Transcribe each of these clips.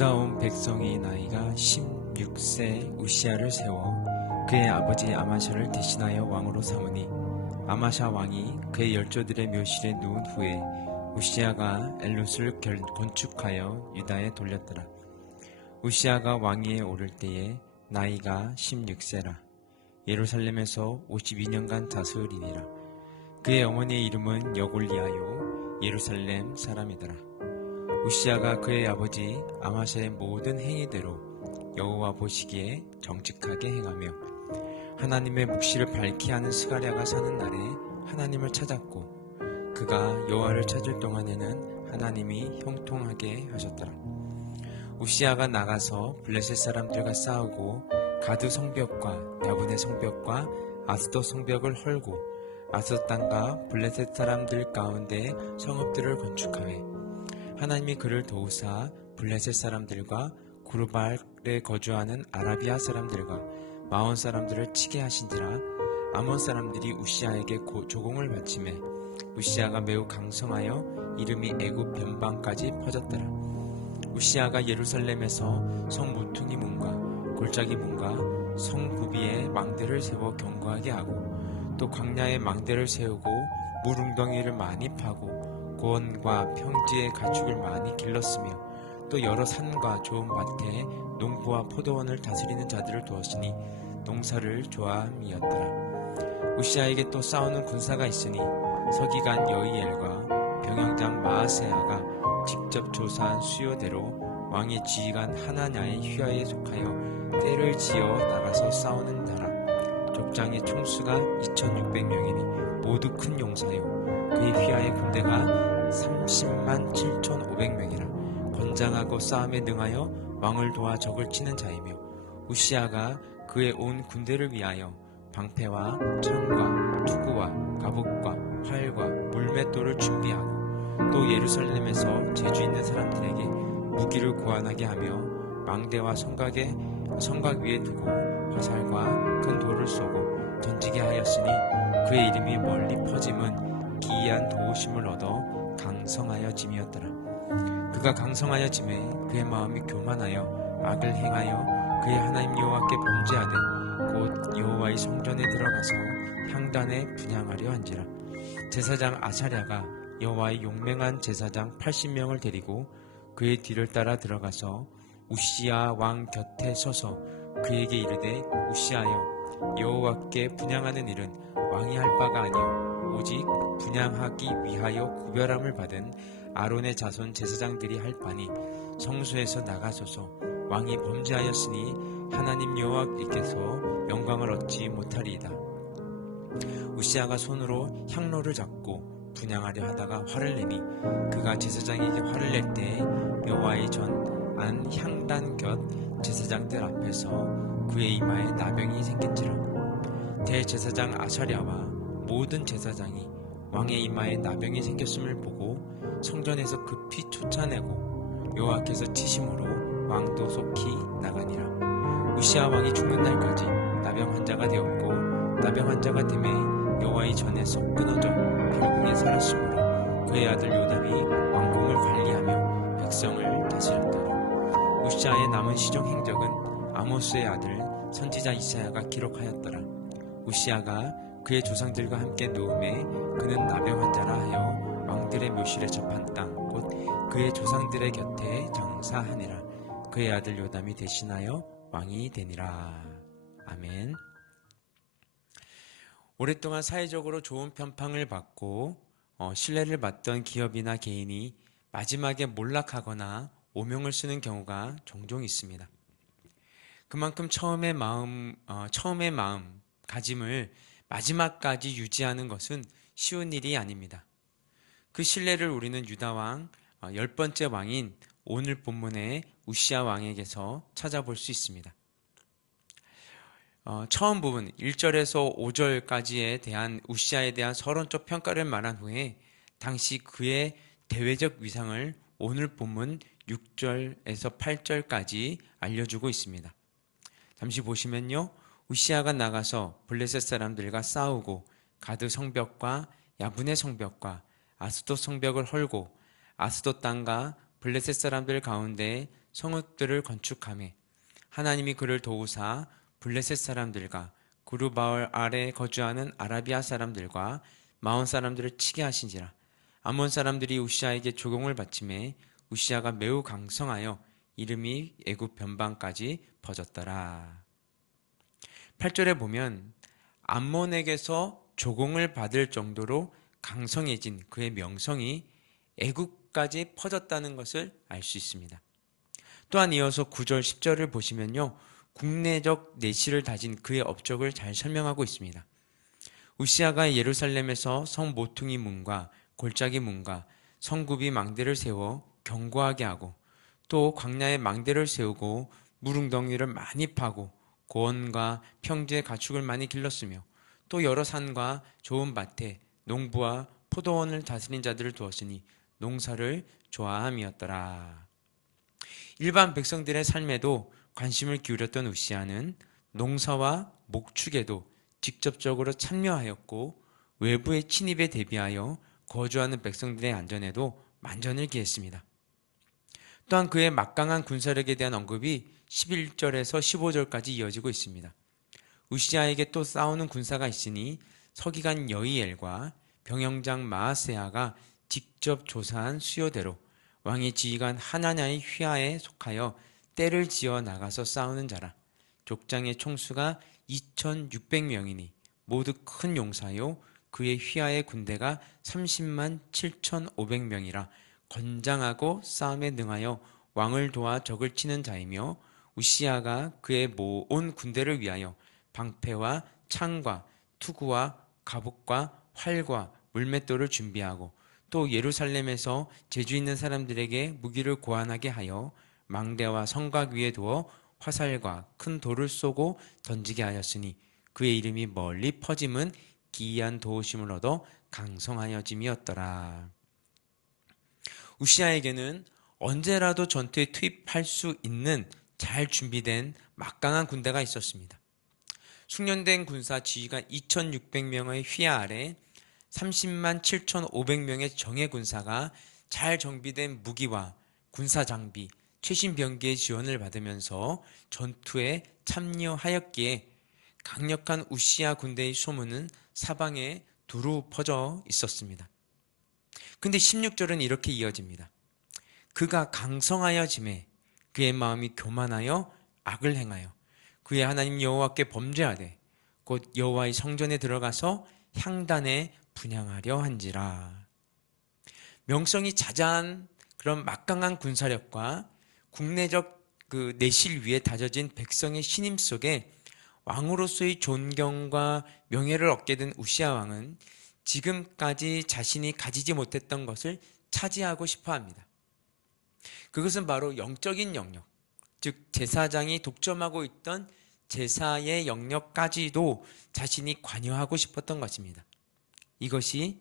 유다 온 백성이 나이가 16세 우시야를 세워 그의 아버지 아마샤를 대신하여 왕으로 삼으니 아마샤 왕이 그의 열조들의 묘실에 누운 후에 우시야가 엘롯을 건축하여 유다에 돌렸더라. 우시야가 왕위에 오를 때에 나이가 16세라. 예루살렘에서 52년간 다스리니라. 그의 어머니의 이름은 여골리아요 예루살렘 사람이더라. 우시야가 그의 아버지 아마샤의 모든 행위대로 여호와 보시기에 정직하게 행하며 하나님의 묵시를 밝히 하는 스가랴가 사는 날에 하나님을 찾았고 그가 여호와를 찾을 동안에는 하나님이 형통하게 하셨더라. 우시야가 나가서 블레셋 사람들과 싸우고 가드 성벽과 야분의 성벽과 아스돗 성벽을 헐고 아스돗 땅과 블레셋 사람들 가운데 성읍들을 건축하며 하나님이 그를 도우사 블레셋 사람들과 구르발에 거주하는 아라비아 사람들과 마온 사람들을 치게 하신지라. 아몬 사람들이 우시야에게 조공을 바치매 우시야가 매우 강성하여 이름이 애굽 변방까지 퍼졌더라. 우시야가 예루살렘에서 성 모퉁이 문과 골짜기 문과 성 부비에 망대를 세워 견고하게 하고 또 광야에 망대를 세우고 물웅덩이를 많이 파고 고원과 평지의 가축을 많이 길렀으며 또 여러 산과 좋은 밭에 농부와 포도원을 다스리는 자들을 두었으니 농사를 좋아함이었더라. 우시야에게 또 싸우는 군사가 있으니 서기관 여이엘과 병영장 마아세야가 직접 조사한 수요대로 왕의 지휘관 하나냐의 휘하에 속하여 떼를 지어 나가서 싸우는 나라. 족장의 총수가 2600명이니 모두 큰 용사요 그의 휘하의 군대가 30만 7,500명이라 건장하고 싸움에 능하여 왕을 도와 적을 치는 자이며 우시야가 그의 온 군대를 위하여 방패와 창과 투구와 갑옷과 활과 물맷돌을 준비하고 또 예루살렘에서 재주 있는 사람들에게 무기를 구하나게 하며 망대와 성곽 위에 두고 화살과 큰 돌을 쏘고 던지게 하였으니 그의 이름이 멀리 퍼짐은 기이한 도우심을 얻어 강성하여짐이었더라. 그가 강성하여짐에 그의 마음이 교만하여 악을 행하여 그의 하나님 여호와께 범죄하되 곧 여호와의 성전에 들어가서 향단에 분향하려 한지라. 제사장 아사랴가 여호와의 용맹한 제사장 80명을 데리고 그의 뒤를 따라 들어가서 우시야 왕 곁에 서서 그에게 이르되 우시야여 여호와께 분향하는 일은 왕이 할 바가 아니오 오직 분향하기 위하여 구별함을 받은 아론의 자손 제사장들이 할 바니 성소에서 나가소서. 왕이 범죄하였으니 하나님 여호와께서 영광을 얻지 못하리이다. 우시야가 손으로 향로를 잡고 분향하려 하다가 화를 내니 그가 제사장에게 화를 낼 때 여호와의 전 안 향단 곁 제사장들 앞에서 그의 이마에 나병이 생긴지라. 대제사장 아사랴와 모든 제사장이 왕의 이마에 나병이 생겼음을 보고 성전에서 급히 쫓아내고 여호와께서 치심으로 왕도 속히 나가니라. 우시야 왕이 죽는 날까지 나병 환자가 되었고 나병 환자가 되매 여호와의 전에 속 끊어져 결국에 살았으므로 그의 아들 요담이 왕궁을 관리하며 백성을 다스렸더라. 우시야의 남은 시종 행적은 아모스의 아들 선지자 이사야가 기록하였더라. 우시야가 그의 조상들과 함께 누움에 그는 나병 환자라 하여 왕들의 묘실에 접한 땅 곧 그의 조상들의 곁에 장사하니라. 그의 아들 요담이 대신하여 왕이 되니라. 아멘. 오랫동안 사회적으로 좋은 편팡을 받고 신뢰를 받던 기업이나 개인이 마지막에 몰락하거나 오명을 쓰는 경우가 종종 있습니다. 그만큼 처음의 마음가짐을 마지막까지 유지하는 것은 쉬운 일이 아닙니다. 그 신뢰를 우리는 유다왕 10번째 왕인 오늘 본문의 우시야 왕에게서 찾아볼 수 있습니다. 처음 부분 1절에서 5절까지에 대한 우시야에 대한 서론적 평가를 말한 후에 당시 그의 대외적 위상을 오늘 본문 6절에서 8절까지 알려주고 있습니다. 잠시 보시면요. 우시야가 나가서 블레셋 사람들과 싸우고 가드 성벽과 야분의 성벽과 아스돗 성벽을 헐고 아스돗 땅과 블레셋 사람들 가운데 성읍들을 건축하매 하나님이 그를 도우사 블레셋 사람들과 구르바을 아래 거주하는 아라비아 사람들과 마온 사람들을 치게 하신지라. 아몬 사람들이 우시아에게 조공을 바치매 우시아가 매우 강성하여 이름이 애굽 변방까지 퍼졌더라. 8절에 보면 암몬에게서 조공을 받을 정도로 강성해진 그의 명성이 애굽까지 퍼졌다는 것을 알 수 있습니다. 또한 이어서 9절 10절을 보시면요, 국내적 내실을 다진 그의 업적을 잘 설명하고 있습니다. 우시아가 예루살렘에서 성 모퉁이 문과 골짜기 문과 성굽이 망대를 세워 견고하게 하고, 또 광야에 망대를 세우고 무릉덩이를 많이 파고 고원과 평지의 가축을 많이 길렀으며, 또 여러 산과 좋은 밭에 농부와 포도원을 다스린 자들을 두었으니 농사를 좋아함이었더라. 일반 백성들의 삶에도 관심을 기울였던 우시아는 농사와 목축에도 직접적으로 참여하였고, 외부의 침입에 대비하여 거주하는 백성들의 안전에도 만전을 기했습니다. 또한 그의 막강한 군사력에 대한 언급이 11절에서 15절까지 이어지고 있습니다. 우시아에게 또 싸우는 군사가 있으니 서기관 여이엘과 병영장 마아세아가 직접 조사한 수요대로 왕의 지휘관 하나냐의 휘하에 속하여 떼를 지어 나가서 싸우는 자라. 족장의 총수가 2600명이니 모두 큰 용사요 그의 휘하의 군대가 30만 7500명이라 건장하고 싸움에 능하여 왕을 도와 적을 치는 자이며, 우시아가 그의 온 군대를 위하여 방패와 창과 투구와 갑옷과 활과 물맷돌을 준비하고, 또 예루살렘에서 재주 있는 사람들에게 무기를 고안하게 하여 망대와 성곽 위에 두어 화살과 큰 돌을 쏘고 던지게 하였으니 그의 이름이 멀리 퍼짐은 기이한 도우심을 얻어 강성하여짐이었더라. 우시아에게는 언제라도 전투에 투입할 수 있는 잘 준비된 막강한 군대가 있었습니다. 숙련된 군사 지휘관 2600명의 휘하 아래 30만 7500명의 정예 군사가 잘 정비된 무기와 군사 장비, 최신 병기의 지원을 받으면서 전투에 참여하였기에 강력한 우시아 군대의 소문은 사방에 두루 퍼져 있었습니다. 근데 16절은 이렇게 이어집니다. 그가 강성하여짐에 그의 마음이 교만하여 악을 행하여 그의 하나님 여호와께 범죄하되 곧 여호와의 성전에 들어가서 향단에 분향하려 한지라. 명성이 자자한 그런 막강한 군사력과 국내적 그 내실 위에 다져진 백성의 신임 속에 왕으로서의 존경과 명예를 얻게 된 우시아 왕은 지금까지 자신이 가지지 못했던 것을 차지하고 싶어 합니다. 그것은 바로 영적인 영역, 즉 제사장이 독점하고 있던 제사의 영역까지도 자신이 관여하고 싶었던 것입니다. 이것이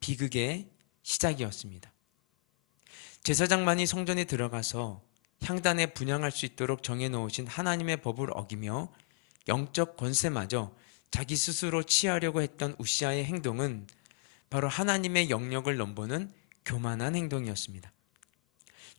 비극의 시작이었습니다. 제사장만이 성전에 들어가서 향단에 분향할 수 있도록 정해놓으신 하나님의 법을 어기며 영적 권세마저 자기 스스로 취하려고 했던 우시아의 행동은 바로 하나님의 영역을 넘보는 교만한 행동이었습니다.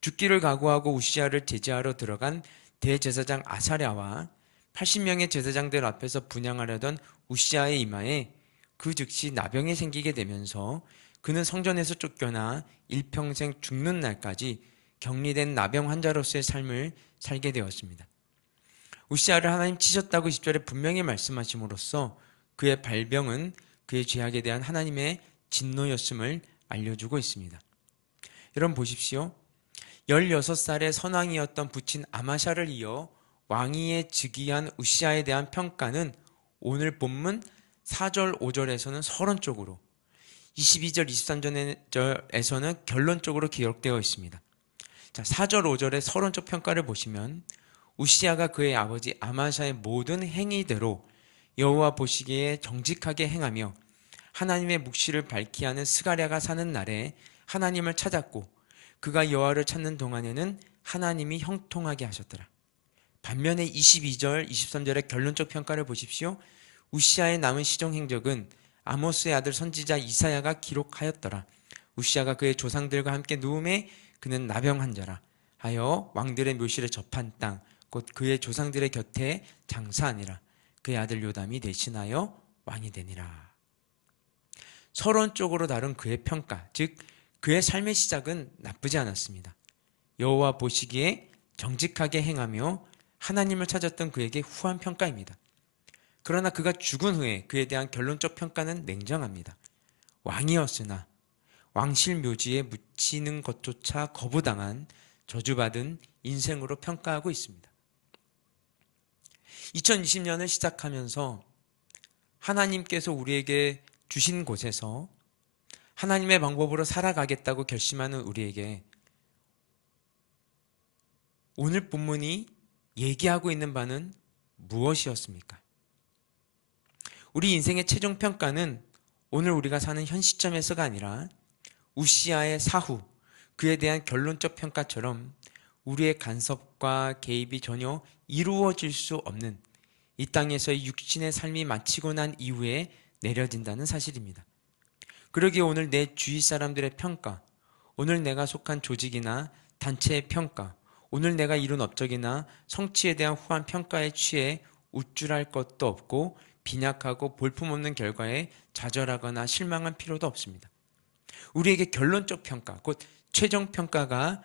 죽기를 각오하고 우시아를 제지하러 들어간 대제사장 아사랴와 80명의 제사장들 앞에서 분향하려던 우시아의 이마에 그 즉시 나병이 생기게 되면서 그는 성전에서 쫓겨나 일평생 죽는 날까지 격리된 나병 환자로서의 삶을 살게 되었습니다. 우시아를 하나님 치셨다고 10절에 분명히 말씀하심으로써 그의 발병은 그의 죄악에 대한 하나님의 진노였음을 알려주고 있습니다. 여러분 보십시오. 16살의 선왕이었던 부친 아마샤를 이어 왕위에 즉위한 우시아에 대한 평가는 오늘 본문 4절 5절에서는 서론적으로, 22절 23절에서는 결론적으로 기록되어 있습니다. 자, 4절 5절의 서론적 평가를 보시면 우시아가 그의 아버지 아마샤의 모든 행위대로 여호와 보시기에 정직하게 행하며 하나님의 묵시를 밝히 하는 스가랴가 사는 날에 하나님을 찾았고 그가 여호와를 찾는 동안에는 하나님이 형통하게 하셨더라. 반면에 22절 23절의 결론적 평가를 보십시오. 우시아의 남은 시종 행적은 아모스의 아들 선지자 이사야가 기록하였더라. 우시아가 그의 조상들과 함께 누움에 그는 나병 환자라. 하여 왕들의 묘실에 접한 땅 곧 그의 조상들의 곁에 장사하니라. 그의 아들 요담이 대신하여 왕이 되니라. 서론적으로 다룬 그의 평가, 즉 그의 삶의 시작은 나쁘지 않았습니다. 여호와 보시기에 정직하게 행하며 하나님을 찾았던 그에게 후한 평가입니다. 그러나 그가 죽은 후에 그에 대한 결론적 평가는 냉정합니다. 왕이었으나 왕실 묘지에 묻히는 것조차 거부당한 저주받은 인생으로 평가하고 있습니다. 2020년을 시작하면서 하나님께서 우리에게 주신 곳에서 하나님의 방법으로 살아가겠다고 결심하는 우리에게 오늘 본문이 얘기하고 있는 바는 무엇이었습니까? 우리 인생의 최종 평가는 오늘 우리가 사는 현 시점에서가 아니라 우시아의 사후, 그에 대한 결론적 평가처럼 우리의 간섭과 개입이 전혀 이루어질 수 없는 이 땅에서의 육신의 삶이 마치고 난 이후에 내려진다는 사실입니다. 그러기에 오늘 내 주위 사람들의 평가, 오늘 내가 속한 조직이나 단체의 평가, 오늘 내가 이룬 업적이나 성취에 대한 후한 평가에 취해 우쭐할 것도 없고 빈약하고 볼품없는 결과에 좌절하거나 실망할 필요도 없습니다. 우리에게 결론적 평가, 곧 최종 평가가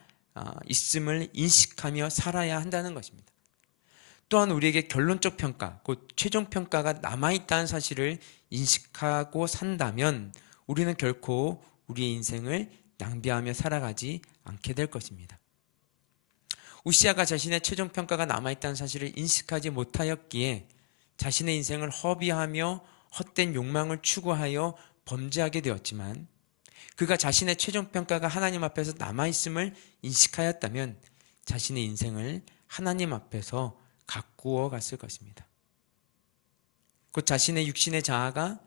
있음을 인식하며 살아야 한다는 것입니다. 또한 우리에게 결론적 평가, 곧 최종 평가가 남아있다는 사실을 인식하고 산다면 우리는 결코 우리의 인생을 낭비하며 살아가지 않게 될 것입니다. 우시아가 자신의 최종 평가가 남아있다는 사실을 인식하지 못하였기에 자신의 인생을 허비하며 헛된 욕망을 추구하여 범죄하게 되었지만, 그가 자신의 최종 평가가 하나님 앞에서 남아있음을 인식하였다면 자신의 인생을 하나님 앞에서 가꾸어 갔을 것입니다. 곧 자신의 육신의 자아가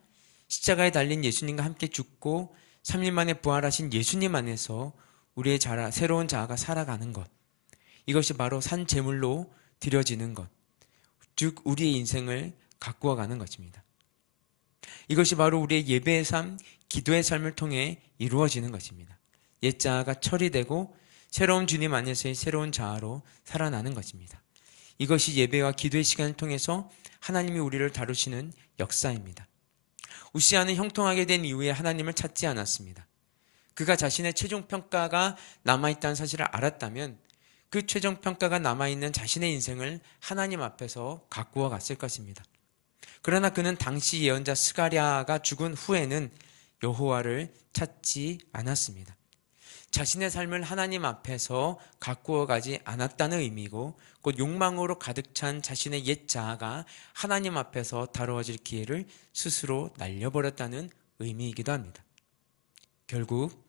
십자가에 달린 예수님과 함께 죽고 3일 만에 부활하신 예수님 안에서 우리의 새로운 자아가 살아가는 것, 이것이 바로 산 제물로 드려지는 것, 즉 우리의 인생을 가꾸어 가는 것입니다. 이것이 바로 우리의 예배의 삶, 기도의 삶을 통해 이루어지는 것입니다. 옛 자아가 처리되고 새로운 주님 안에서의 새로운 자아로 살아나는 것입니다. 이것이 예배와 기도의 시간을 통해서 하나님이 우리를 다루시는 역사입니다. 우시아는 형통하게 된 이후에 하나님을 찾지 않았습니다. 그가 자신의 최종 평가가 남아있다는 사실을 알았다면 그 최종 평가가 남아있는 자신의 인생을 하나님 앞에서 가꾸어 갔을 것입니다. 그러나 그는 당시 예언자 스가랴가 죽은 후에는 여호와를 찾지 않았습니다. 자신의 삶을 하나님 앞에서 가꾸어 가지 않았다는 의미고, 곧 욕망으로 가득 찬 자신의 옛 자아가 하나님 앞에서 다루어질 기회를 스스로 날려버렸다는 의미이기도 합니다. 결국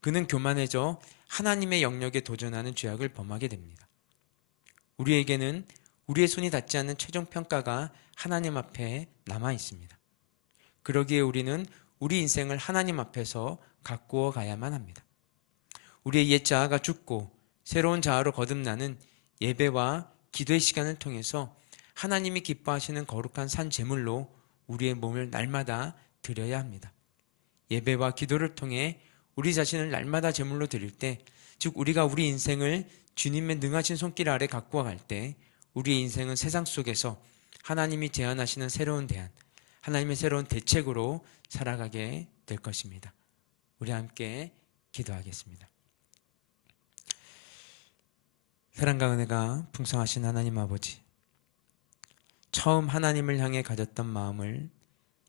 그는 교만해져 하나님의 영역에 도전하는 죄악을 범하게 됩니다. 우리에게는 우리의 손이 닿지 않는 최종 평가가 하나님 앞에 남아 있습니다. 그러기에 우리는 우리 인생을 하나님 앞에서 가꾸어 가야만 합니다. 우리의 옛 자아가 죽고 새로운 자아로 거듭나는 예배와 기도의 시간을 통해서 하나님이 기뻐하시는 거룩한 산 제물로 우리의 몸을 날마다 드려야 합니다. 예배와 기도를 통해 우리 자신을 날마다 제물로 드릴 때, 즉 우리가 우리 인생을 주님의 능하신 손길 아래 가꾸어 갈 때 우리의 인생은 세상 속에서 하나님이 제안하시는 새로운 대안, 하나님의 새로운 대책으로 살아가게 될 것입니다. 우리 함께 기도하겠습니다. 사랑과 은혜가 풍성하신 하나님 아버지, 처음 하나님을 향해 가졌던 마음을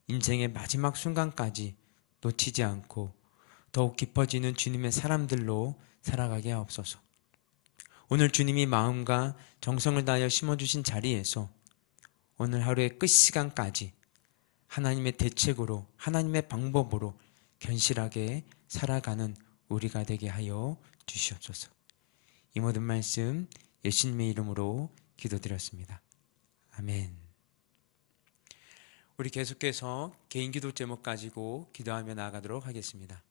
인생의 마지막 순간까지 놓치지 않고 더욱 깊어지는 주님의 사람들로 살아가게 하옵소서. 오늘 주님이 마음과 정성을 다하여 심어주신 자리에서 오늘 하루의 끝 시간까지 하나님의 대책으로, 하나님의 방법으로 견실하게 살아가는 우리가 되게 하여 주시옵소서. 이 모든 말씀 예수님의 이름으로 기도드렸습니다. 아멘. 우리 계속해서 개인 기도 제목 가지고 기도하며 나아가도록 하겠습니다.